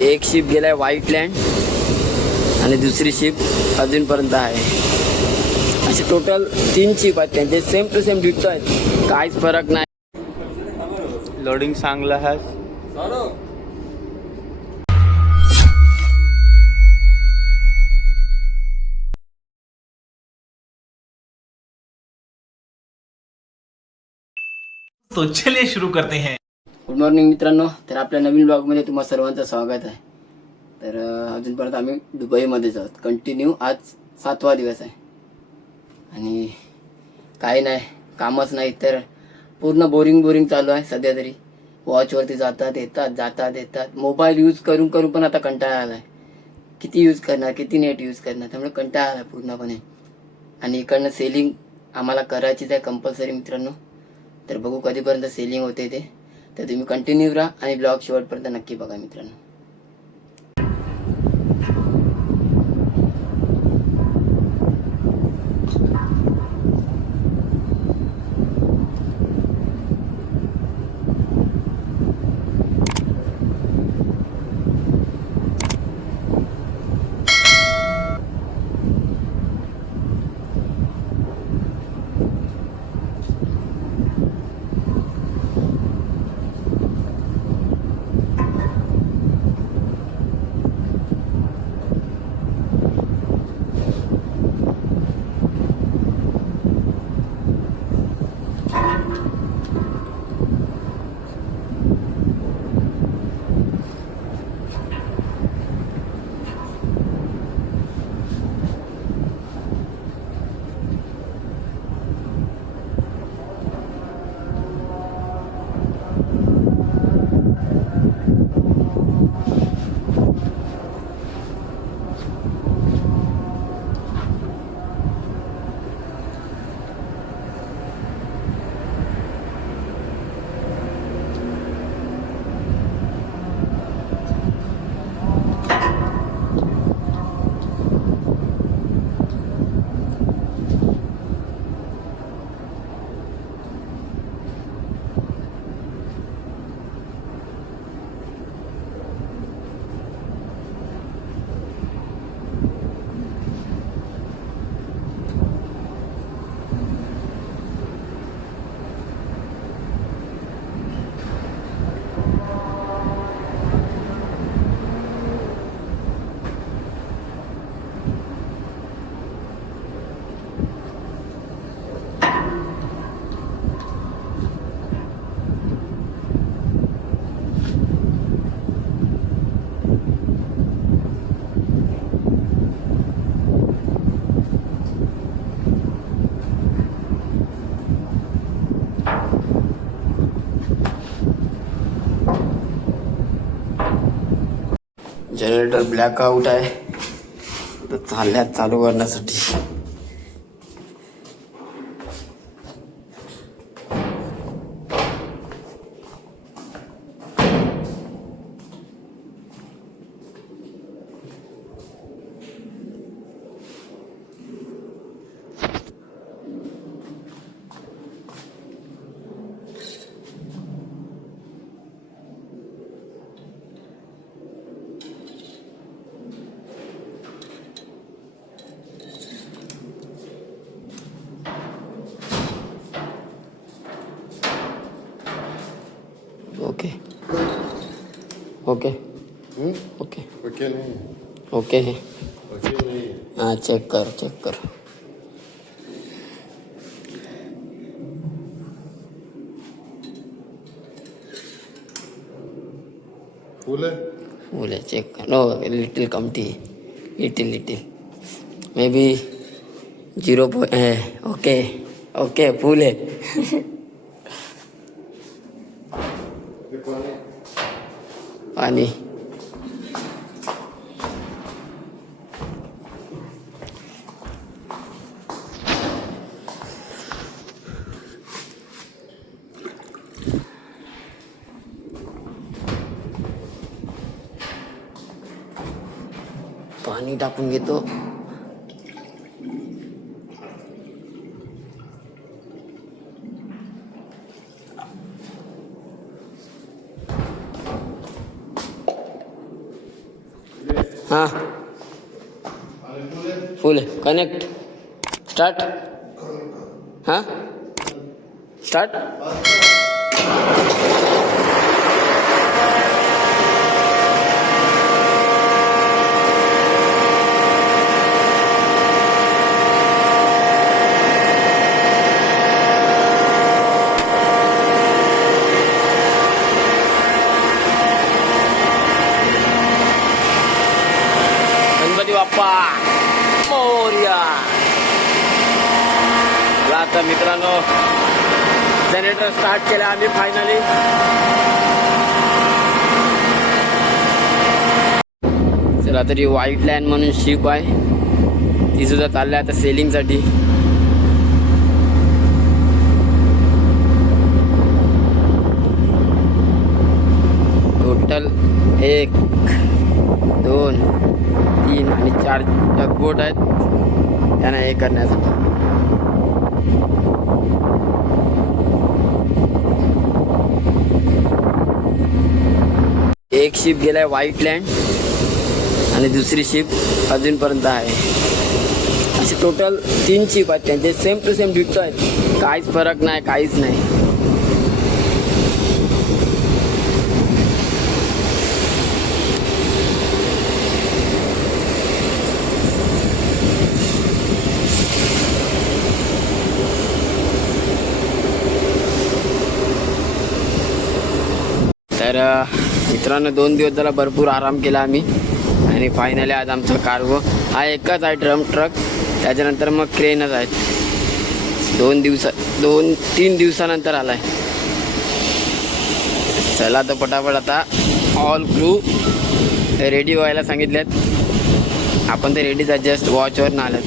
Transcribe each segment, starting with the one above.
एक शिप गेलाय white land आणि दुसरी शिप अजूनपर्यंत आहे. असे टोटल तीन शिप आहेत. त्यांचे सेम टू सेम डिटो आहेत. काहीच फरक नाही. लोडिंग चांगलं आहे. तो चलिए शुरू करते हैं। गुड मॉर्निंग मित्रांनो. तर आपल्या नवीन ब्लॉगमध्ये तुम्हाला सर्वांचं स्वागत आहे. तर अजूनपर्यंत आम्ही दुबईमध्येच आहोत. कंटिन्यू आज सातवा दिवस आहे. आणि काही नाही कामच नाही. तर पूर्ण बोरिंग बोरिंग चालू आहे सध्या तरी. वॉचवरती जातात येतात जातात येतात. मोबाईल यूज करून करून पण आता कंटाळा आला आहे किती यूज करणार किती नेट यूज करणार? त्यामुळे कंटाळा आला पूर्णपणे. आणि इकडनं सेलिंग आम्हाला करायचीच आहे कंपल्सरी मित्रांनो. तर बघू कधीपर्यंत सेलिंग होते ते. तर तुम्ही कंटिन्यू राहा आणि ब्लॉग शेवटपर्यंत नक्की बघा मित्रांनो. Generator black out आहे. तर चालण्यात चालू करण्यासाठी. ओके ओके ओके ओके नहीं ओके ओके नहीं हाँ चेक कर चेक कर फुल है बोले चेक कर no little कमटी little little maybe zero point okay okay full है ani Pani dakun gitu. हां. फुल कनेक्ट स्टार्ट हां. स्टार्ट बाप्पा. मोर्या. आता मित्रांनो जनरेटर स्टार्ट केला आम्ही फायनली चला तरी व्हाईट लँड म्हणून शिप आहे. ती सुद्धा चालली आता सेलिंगसाठी टोटल एक. दोन तीन आणि चार टगबोट आहेत त्यांना हे करण्यासाठी. एक शिप गेलाय व्हाईट लँड आणि दुसरी शिप अजूनपर्यंत आहे. असे टोटल तीन शिप आहेत त्यांचे सेम टू सेम डिटो आहेत. काहीच फरक नाही काहीच नाही. तर मित्रांनो दोन दिवस झाला भरपूर आराम केला आम्ही. आणि फायनली आज आमचा कार्गो हा एकच आहे ड्रम ट्रक त्याच्यानंतर मग क्रेनच आहेत दोन दिवसा दोन तीन दिवसानंतर आलाय. चला तर पटापट आता ऑल क्रू रेडी व्हायला सांगितलेत. आपण ते रेडीच आहे जस्ट वॉचवर ना आल्यात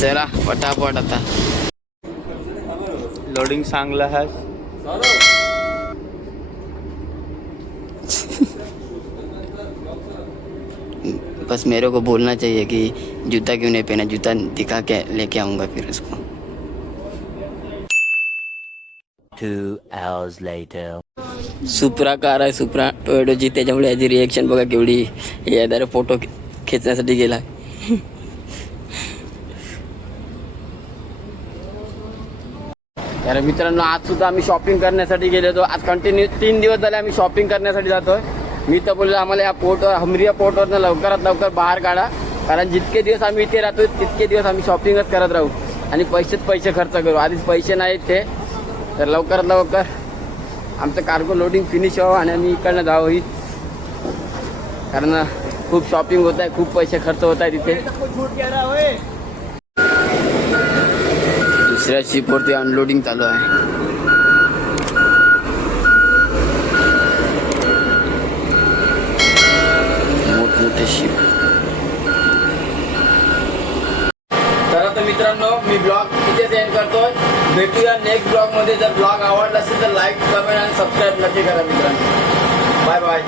चला पटापट आता. लोडिंग चांगलं आहे. बस मेरे को बोलना चाहिए कि जूता क्यों नहीं पहना? जूता दिखा के लेके आऊँगा फिर उसको। Two hours later. Supra car आहे सुप्रा। टोयोटोची त्याच्यामुळे याची रिएक्शन बघा केवढी जरा फ़ोटो खेचण्यासाठी गेला तर मित्रांनो आज सुद्धा आम्ही शॉपिंग करण्यासाठी गेलो होतो आज कंटिन्यू तीन दिवस झाले आम्ही शॉपिंग करण्यासाठी जातोय. मी तर बोललो आम्हाला या पोर्टवर हमरिया पोर्टवरनं लवकरात लवकर बाहेर काढा. कारण जितके दिवस आम्ही इथे राहतो तितके दिवस आम्ही शॉपिंगच करत राहू. आणि पैसेच पैसे खर्च करू. आधीच पैसे नाहीत ते. तर लवकरात लवकर आमचं कार्गो लोडिंग फिनिश व्हावं आणि आम्ही इकडनं जावं हीच. कारण खूप शॉपिंग होत आहे खूप पैसे खर्च होत आहे तिथे. दुसऱ्या शिपवरती अनलोडिंग चालू आहे. मोठमोठे शिप तर आता मित्रांनो मी ब्लॉग इथेच एंड करतोय. भेटूया नेक्स्ट ब्लॉगमध्ये. जर ब्लॉग आवडला असेल तर लाईक कमेंट आणि सबस्क्राईब नक्की करा मित्रांनो. Bye bye